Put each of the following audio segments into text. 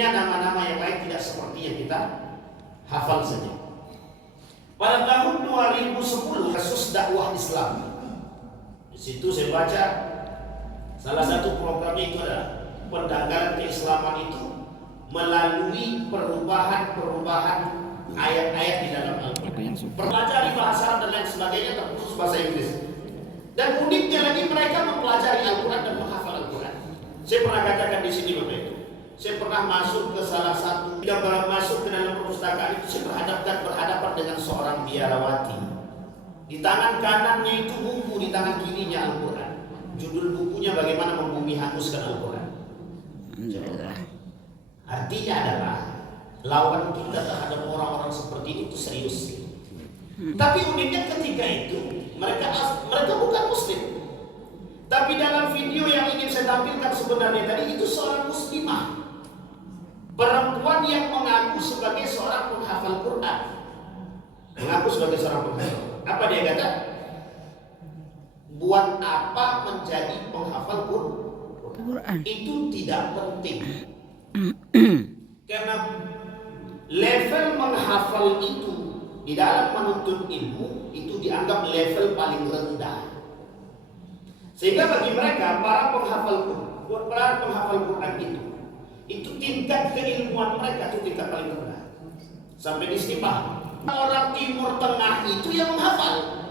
punya nama-nama yang lain tidak seperti yang kita hafal saja. Pada tahun 2010 kasus dakwah Islam. Di situ saya baca salah satu programnya itu adalah pendanggalan keislaman itu melalui perubahan ayat-ayat di dalam Al-Quran. Pelajari bahasa Arab dan lain sebagainya, terkhusus bahasa Inggris. Dan uniknya lagi mereka mempelajari Al-Quran dan menghafal Al-Quran. Saya pernah katakan di sini Bapak Ibu, saya pernah masuk ke salah satu, tidak masuk ke dalam perpustakaan itu, saya berhadapan dengan seorang biarawati. Di tangan kanannya itu buku, di tangan kirinya Al-Quran. Judul bukunya bagaimana membumi hanguskan Al-Quran. Artinya adalah lawan kita terhadap orang-orang seperti itu serius. Tapi uniknya ketika itu mereka bukan Muslim. Tapi dalam video yang ingin saya tampilkan sebenarnya tadi itu seorang muslimah, perempuan yang mengaku sebagai seorang penghafal Quran. Mengaku sebagai seorang penghafal. Apa dia kata? Buat apa menjadi penghafal Quran? Itu tidak penting. Karena level menghafal itu di dalam menuntut ilmu itu dianggap level paling rendah. Sehingga bagi mereka para penghafal Quran itu tingkat keilmuan mereka itu tingkat paling rendah. Sampai istimewa orang Timur Tengah itu yang menghafal.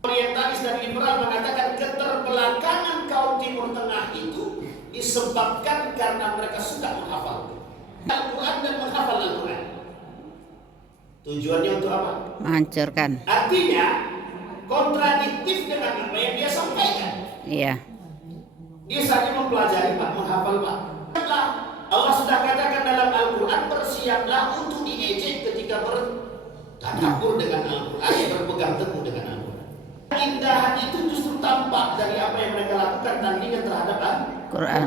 Orientalis dan liberal mengatakan keterbelakangan kaum Timur Tengah itu disebabkan karena mereka suka menghafal Al-Quran dan menghafal Al-Quran. Tujuannya untuk apa? Menghancurkan. Artinya kontradiktif dengan apa yang dia sampaikan. Iya. Dia saja mempelajari Pak, menghafal Pak. Allah sudah katakan dalam Al-Quran, bersiaplah untuk diejek ketika bertadabbur dengan Al-Quran, berpegang teguh dengan Al-Quran. Keindahan itu justru tampak dari apa yang mereka lakukan tandingan terhadap Al-Quran.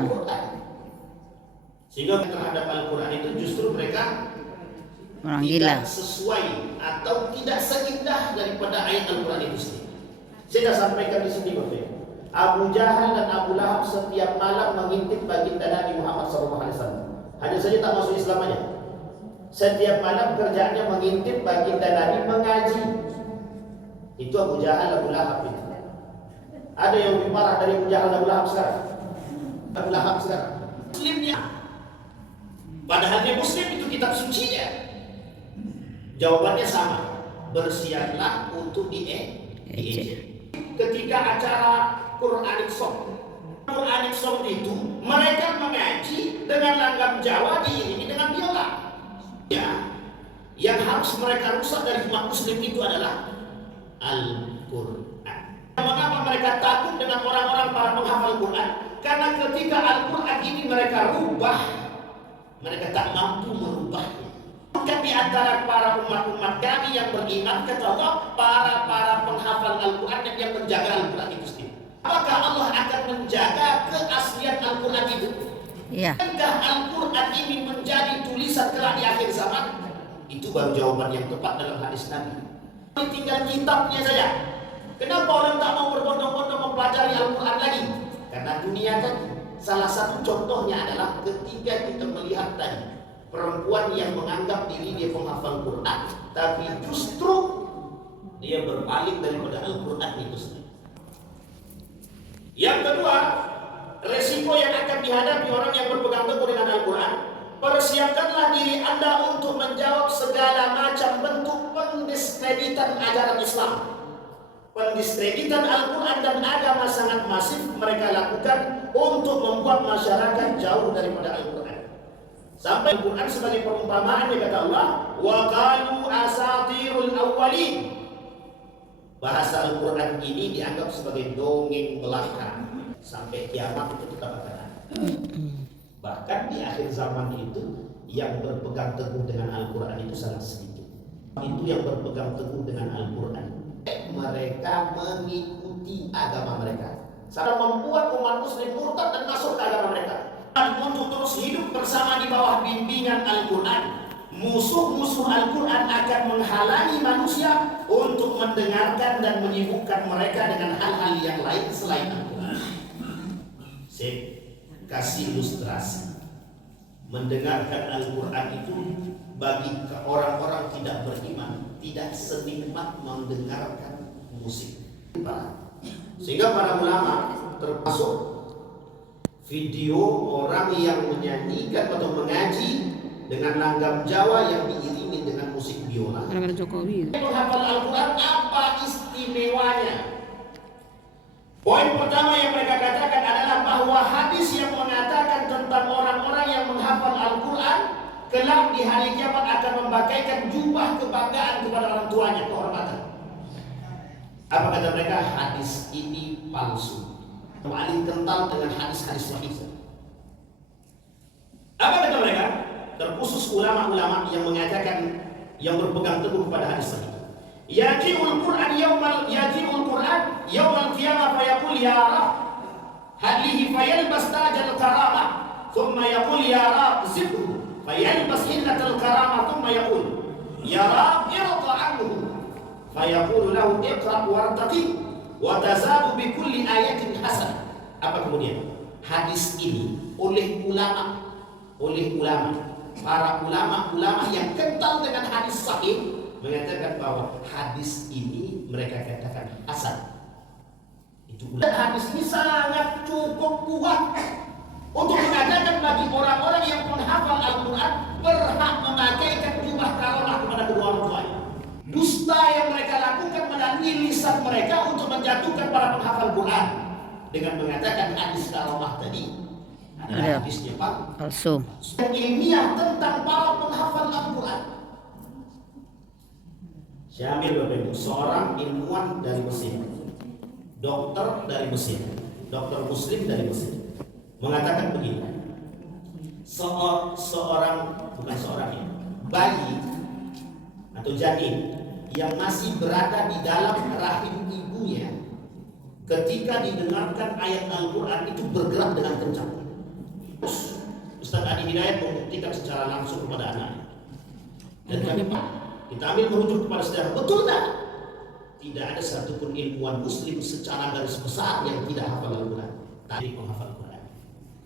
Sehingga terhadap Al-Quran itu justru mereka orang tidak gila, sesuai atau tidak seindah daripada ayat Al-Quran itu sendiri. Saya sudah sampaikan di sini Bapak Ibu. Abu Jahal dan Abu Lahab setiap malam mengintip baginda Nabi Muhammad SAW. Hanya saja tak masuk Islam aja. Setiap malam kerjaannya mengintip baginda Nabi mengaji. Itu Abu Jahal, Abu Lahab itu. Ada yang lebih parah dari Abu Jahal dan Abu Lahab sekarang. Abu Lahab sekarang Muslimnya, padahal dia Muslim, itu kitab sucinya. Jawabannya sama, bersiaplah untuk diejek. Ketika acara Quranic Song itu mereka mengaji dengan langgam Jawa, diiringi dengan biola. Ya, yang harus mereka rusak dari umat Muslim itu adalah Al-Quran. Mengapa mereka takut dengan orang-orang para penghafal Quran? Karena ketika Al-Quran ini mereka rubah, mereka tak mampu merubahnya. Bukan di antara para umat-umat kami yang beriman kepada Allah, para penghafal Al-Quran yang menjaga Al-Quran itu sendiri. Apakah Allah akan menjaga keaslian Al-Quran itu? Iya. Apakah Al-Quran ini menjadi tulisan kelak di akhir zaman? Itu baru jawaban yang tepat dalam hadis Nabi. Tinggal kitabnya saja. Kenapa orang tak mau berbondong-bondong mempelajari Al-Quran lagi? Karena dunia kan salah satu contohnya adalah ketika kita melihat tadi perempuan yang menganggap diri dia penghafal Quran, tapi justru dia berpaling daripada Al-Quran itu sendiri. Yang kedua, resiko yang akan dihadapi orang yang berpegang teguh dengan Al-Quran, persiapkanlah diri Anda untuk menjawab segala macam bentuk pendiskreditan ajaran Islam. Pendiskreditan Al-Quran dan agama sangat masif mereka lakukan untuk membuat masyarakat jauh daripada Al-Quran. Sampai Al-Quran sebagai perumpamaan, dia kata Allah, wa qalu asatirul awwalin. Bahasa Al-Quran ini dianggap sebagai dongeng belaka. Sampai kiamat itu tetap akan ada. Bahkan di akhir zaman itu yang berpegang teguh dengan Al-Quran itu sangat sedikit. Itu yang berpegang teguh dengan Al-Quran, mereka mengikuti agama mereka. Sampai membuat umat Muslim murtad dan masuk ke agama mereka. Untuk terus hidup bersama di bawah bimbingan Al-Quran, musuh-musuh Al-Quran akan menghalangi manusia untuk mendengarkan dan menyibukkan mereka dengan hal-hal yang lain selain Al-Quran. Saya kasih ilustrasi mendengarkan Al-Quran itu bagi orang-orang tidak beriman tidak senikmat mendengarkan musik. Sehingga para ulama termasuk video orang yang menyanyikan atau mengaji dengan langgam Jawa yang diiringi dengan musik biola. Jokowi. Menghafal Al-Quran apa istimewanya? Poin pertama yang mereka katakan adalah bahwa hadis yang mengatakan tentang orang-orang yang menghafal Al-Quran kelak di hari kiamat akan membakaikan jubah kebanggaan kepada orang tuanya, kehormatan. Apa kata mereka? Hadis ini palsu, paling kental dengan hadis-hadis sahih. Apa kata mereka? Terkhusus ulama-ulama yang mengatakan, yang berpegang teguh pada hadis sahih. Yaji'ul Qur'an yawmal qiyamah fayaqul ya Rab hadlihi fayalbas tajal karamah thumma yaqul ya Rab zibhu fayalbas hinnatal karamah thumma yaqul ya Rab irda anhu fayaqulu lahu iqra wartaqi wa tazadu bi kulli ayatin hasan. Apa kemudian? Hadis ini oleh ulama, para ulama yang kental dengan hadis sahih mengatakan bahwa hadis ini mereka katakan hasan. Itu hadis ini sangat cukup kuat untuk mengatakan bagi orang-orang yang menghafal Al-Quran berhak memakaikan jubah karamah kepada kedua orang tuanya. Dusta yang mereka lakukan melalui lisan mereka untuk menjatuhkan para penghafal Quran dengan mengatakan hadis karamah tadi adalah hadisnya palsu. Ilmiah tentang para penghafal Al-Quran. Saya ambil Bapak Ibu, seorang ilmuwan dari Mesir, dokter dari Mesir, dokter muslim dari Mesir, mengatakan begini, bayi atau janin yang masih berada di dalam rahim ibunya ketika didengarkan ayat Al-Quran itu bergerak dengan kencang. Ustaz Adi Hidayat membuktikan secara langsung kepada anaknya. Dan kita ambil merujuk kepada sejarah. Betul tak? Tidak ada satupun ilmuwan muslim secara garis besar yang tidak hafal Al-Quran. Tadi menghafal Al-Quran.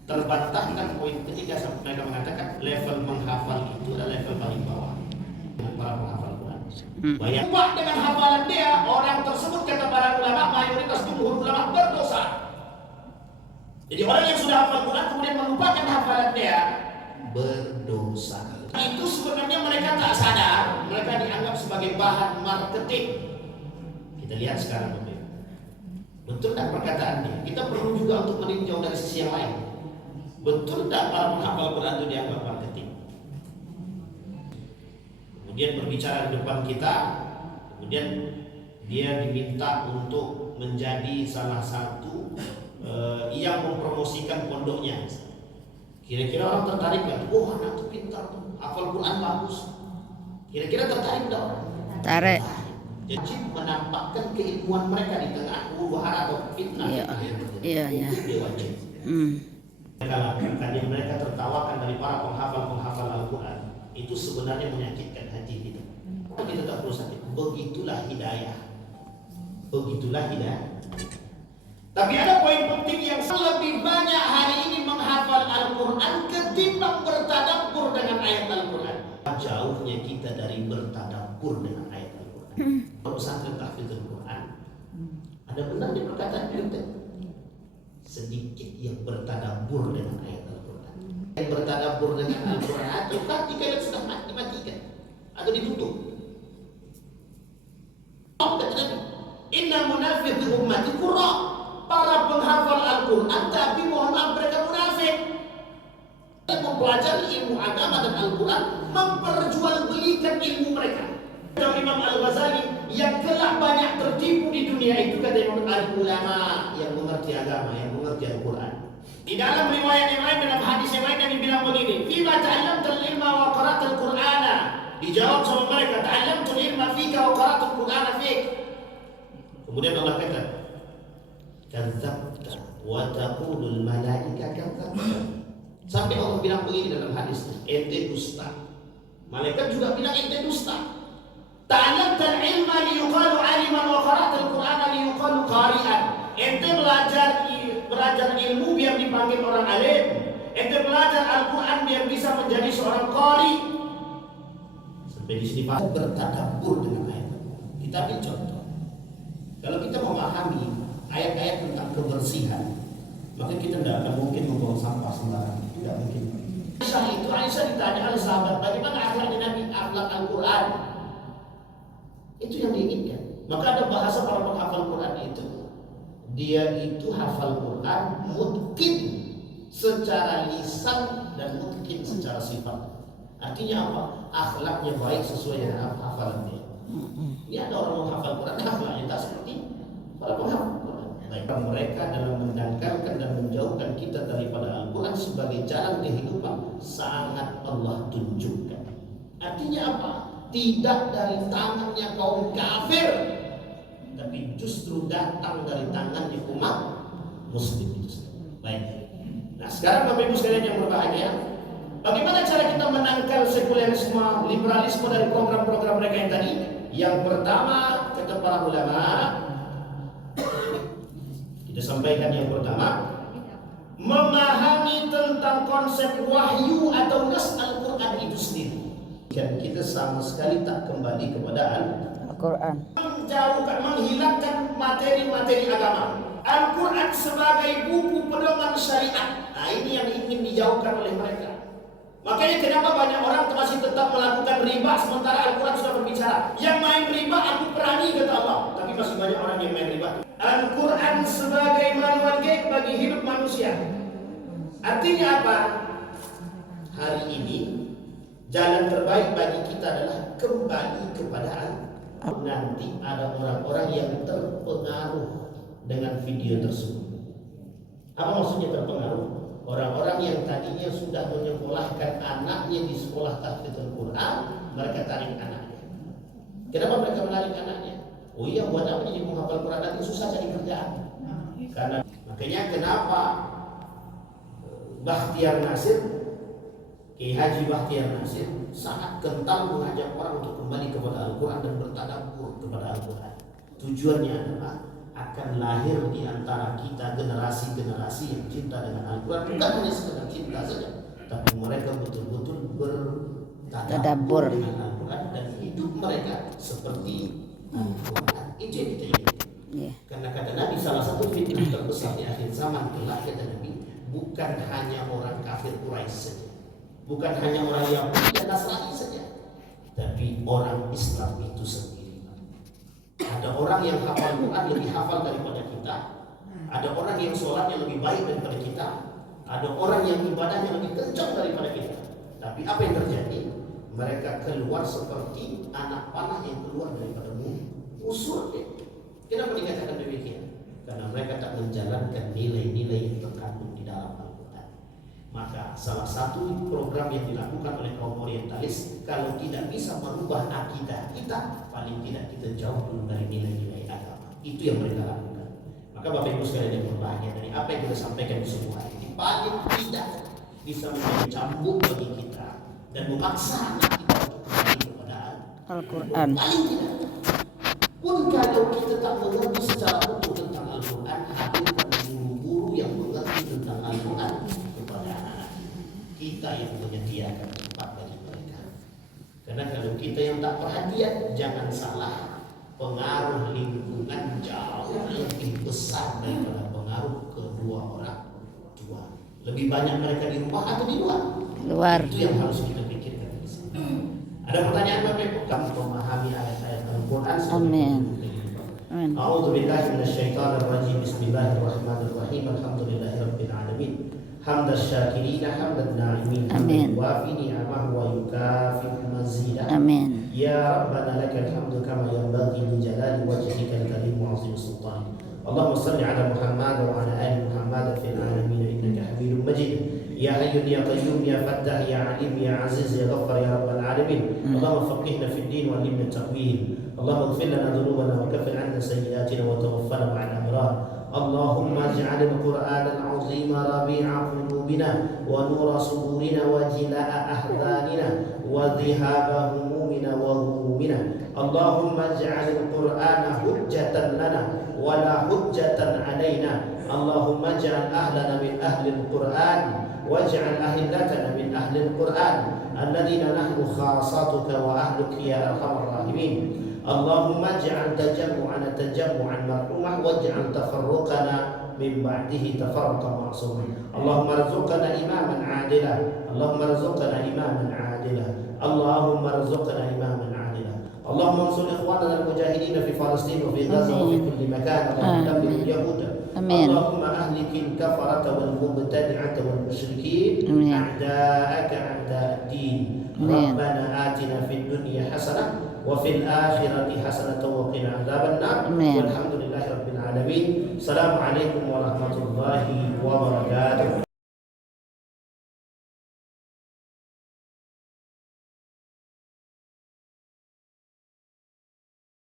Terbantahkan poin ketiga sampai mereka mengatakan level menghafal itu adalah level paling bawah. Para penghafal Al-Quran. Bayangkan dengan hafalan dia, orang tersebut kata para ulama, mayoritas jumhur ulama berdosa. Jadi orang yang sudah hafal Quran kemudian melupakan hafalan dia berdosa. Itu sebenarnya mereka tak sadar, mereka dianggap sebagai bahan marketing. Kita lihat sekarang Bapak. Betul tak perkataan dia? Kita perlu juga untuk meninjau dari sisi yang lain. Betul tak para penghafal Quran itu dianggap marketing? Kemudian berbicara di depan kita, kemudian dia diminta untuk menjadi salah satu yang mempromosikan pondoknya. Kira-kira orang tertarik kan? Oh, anak itu pintar tuh, hafal Quran bagus. Kira-kira tertarik tak orang? Tarik. Jadi menampakkan keilmuan mereka di tengah huru-hara atau fitnah. Iya. Dia wajib. Mereka lakukan yang mereka tertawakan dari para penghafal Al-Quran itu sebenarnya menyakitkan hati kita. Kita tak perlu sakit. Begitulah hidayah. Tapi ada poin penting yang lebih banyak hari ini menghafal Al-Quran ketimbang bertadabbur dengan ayat Al-Quran. Jauhnya kita dari bertadabbur dengan ayat Al-Quran. Pesantren tahfidz Al-Quran. Ada benarnya perkataan kita. Sedikit yang bertadabbur dengan ayat Al-Quran. Yang bertadabbur dengan Al-Quran itu ketika yang sudah dimatikan atau ditutup. Innal munafiqi ummati qurra. Para penghafal Al-Quran tapi mohon maaf mereka munafik. Mempelajari ilmu agama dan Al-Quran, memperjualbelikan ilmu mereka. Imam Al-Ghazali yang kelak banyak tertipu di dunia itu kata Imam Al-Ulama yang mengerti agama, yang mengerti Al-Quran. Di dalam riwayat yang lain, dalam hadis yang lain Nabi bilang begini, "Fima ta'allamtal ilma wa qara'tal Qur'ana." Dijawab sama mereka, "Ta'allamtul ilma fika wa qara'tul Qur'ana fik." Kemudian Allah kata, "Kadzabta wa taqulul malaika kadzabta." Sampai Allah bilang begini dalam hadisnya, ente dusta. Malaikat juga bilang ente dusta. Ta'allamtal ilma liyuqalu aliman wa qara'tal Qur'ana liyuqalu qari'an. Ente belajar ilmu biar dipanggil orang alim. ente belajar Al-Quran biar bisa menjadi seorang qari. Sampai di sini Pak bertadabbur dengan ayat. Kita ambil contoh. Kalau kita memahami ayat-ayat tentang kebersihan, maka kita tidak akan mungkin membuang sampah sembarangan. Tidak mungkin. Aisyah ditanya oleh sahabat, bagaimana akhlaknya Nabi, akhlak Al-Quran? Itu yang diinginkan. Maka ada bahasa para penghafal Quran itu, dia itu hafal Quran mungkin secara lisan dan mungkin secara sifat. Artinya apa? Akhlaknya baik sesuai dengan hafalan dia. Ya ada orang menghafal Quran, akhlaknya tak seperti para penghafal Quran. Baik mereka dalam mendangkalkan dan menjauhkan kita daripada Al-Quran sebagai jalan kehidupan sangat Allah tunjukkan. Artinya apa? Tidak dari tangannya kaum kafir, tapi justru datang dari tangannya umat muslim itu. Baik. Nah sekarang Bapak Ibu sekalian yang berbahagia, bagaimana cara kita menangkal sekulerisme, liberalisme dari program-program mereka yang tadi? Yang pertama, kata para ulama, kita sampaikan yang pertama, memahami tentang konsep wahyu atau nas Al-Quran itu sendiri. Dan kita sama sekali tak kembali kepada Al-Quran. Menjauhkan, menghilangkan materi-materi agama. Al-Quran sebagai buku pedoman syariat. Nah ini yang ingin dijauhkan oleh mereka. Makanya kenapa banyak orang masih tetap melakukan riba sementara Al-Quran sudah berbicara. Yang main riba aku perangi kata Allah. Tapi masih banyak orang yang main riba. Al-Quran sebagai manual guide bagi hidup manusia. Artinya apa? Hari ini jalan terbaik bagi kita adalah kembali kepada Allah. Nanti ada orang-orang yang terpengaruh dengan video tersebut. Apa maksudnya terpengaruh? Orang-orang yang tadinya sudah menyekolahkan anaknya di sekolah tahfidzul Quran, mereka tarik anaknya. Kenapa mereka menarik anaknya? Oh iya, buat apa jadi menghafal Quran nanti susah cari kerjaan. Karena makanya kenapa Bakhtiar Nasir, Kiai Haji Bakhtiar Nasir sangat kental mengajak orang untuk kembali kepada Al-Quran dan bertadabbur kepada Al-Quran. Tujuannya adalah akan lahir di antara kita generasi-generasi yang cinta dengan Al-Quran, bukan hanya sekedar cinta saja, tapi mereka betul-betul bertadabbur dengan Al-Quran dan hidup mereka seperti Al-Quran. Itu yang kita inginkan. Karena kata Nabi, salah satu fitnah terbesar di akhir zaman kelak, kata Nabi, bukan hanya orang kafir Quraisy saja, bukan hanya orang Yahudi dan Nasrani saja, tapi orang Islam itu sendiri. Ada orang yang hafal Quran lebih hafal daripada kita. Ada orang yang sholatnya lebih baik daripada kita. Ada orang yang ibadahnya lebih kencang daripada kita. Tapi apa yang terjadi? Mereka keluar seperti anak panah yang keluar daripada musuh. Kenapa dikatakan demikian? Karena mereka tak menjalankan nilai-nilai yang terkandung di dalam Al-Quran. Maka salah satu program yang dilakukan oleh kaum orientalis, kalau tidak bisa merubah akidah kita, paling tidak kita jauh dulu dari nilai-nilai agama. Itu yang mereka lakukan. Maka Bapak Ibu sekalian yang berbahagia, dari apa yang kita sampaikan di semua ini, paling tidak bisa menjadi cambuk bagi kita dan memaksa anak kita untuk kembali kepada Al-Quran. Paling tidak. Pun kalau kita tak mengerti secara utuh tentang Al-Quran, hadirkan guru-guru yang mengerti tentang Al-Quran kepada anak-anak kita yang menyediakan tempat bagi mereka. Karena kalau kita yang tak perhatian, jangan salah, pengaruh lingkungan jauh lebih besar daripada pengaruh kedua orang tua. Lebih banyak mereka di rumah atau di luar? Luar. Itu yang harus kita pikirkan di sini. Ada pertanyaan Bapak Ibu? Kami memahami ayat-ayat Al-Quran. Amin. A'udzu billahi minasyaitonir rajim. Bismillahirrahmanirrahim. Alhamdulillahirabbil alamin. Hamdas syakirina hamdan na'imin. Amin. Wa fi ni'amahu wa yukafi'u mazidah. Amin. Ya Rabbana lakal hamdu kama yanbaghi li jalali wajhikal karim wa 'azimi sultanik. Allahumma shalli 'ala Muhammad wa 'ala ali Muhammad fil alamin innaka Hamidum Majid. Ya Hayyun ya Qayyum ya Fattah ya Alim ya Aziz ya Ghaffar ya Rabbal Alamin. Allahumma faqihna fid din wa 'allimna at-ta'wil. Allahumma ighfir lana dhunubana wa kaffir 'anna sayyi'atina wa tawaffana ma'al abrar. Allahumma ij'al al-Qur'an al-'azim rabi'a qulubina wa nura sudurina wa jilaa'a ahzanina wa dhihaba humumina wa humumina. Allahumma ij'al al-Qur'ana hujjatan lana wa la hujjatan 'alaina. Allahumma ij'al ahlana min ahli al-Qur'an واجعل أهلتنا من أهل القرآن الذين نحن خاصتك وأهلك يا أرحم الراحمين. اللهم اجعل تجمعنا تجمعا مرحوما واجعل تفرقنا من بعده تفرقا معصوما. اللهم ارزقنا إماما عادلا، اللهم ارزقنا إماما عادلا، اللهم ارزقنا إماما عادلا. اللهم انصر إخواننا المجاهدين في فلسطين وفي غزة وفي كل مكان، اللهم دمر اليهود، اللهم أهلك الكفرة والمبتدعة والمشركين أعداءك أعداء الدين. ربنا آتنا في الدنيا حسنة وفي الآخرة حسنة وقنا عذاب النار. والحمد لله رب العالمين. السلام عليكم ورحمة الله وبركاته.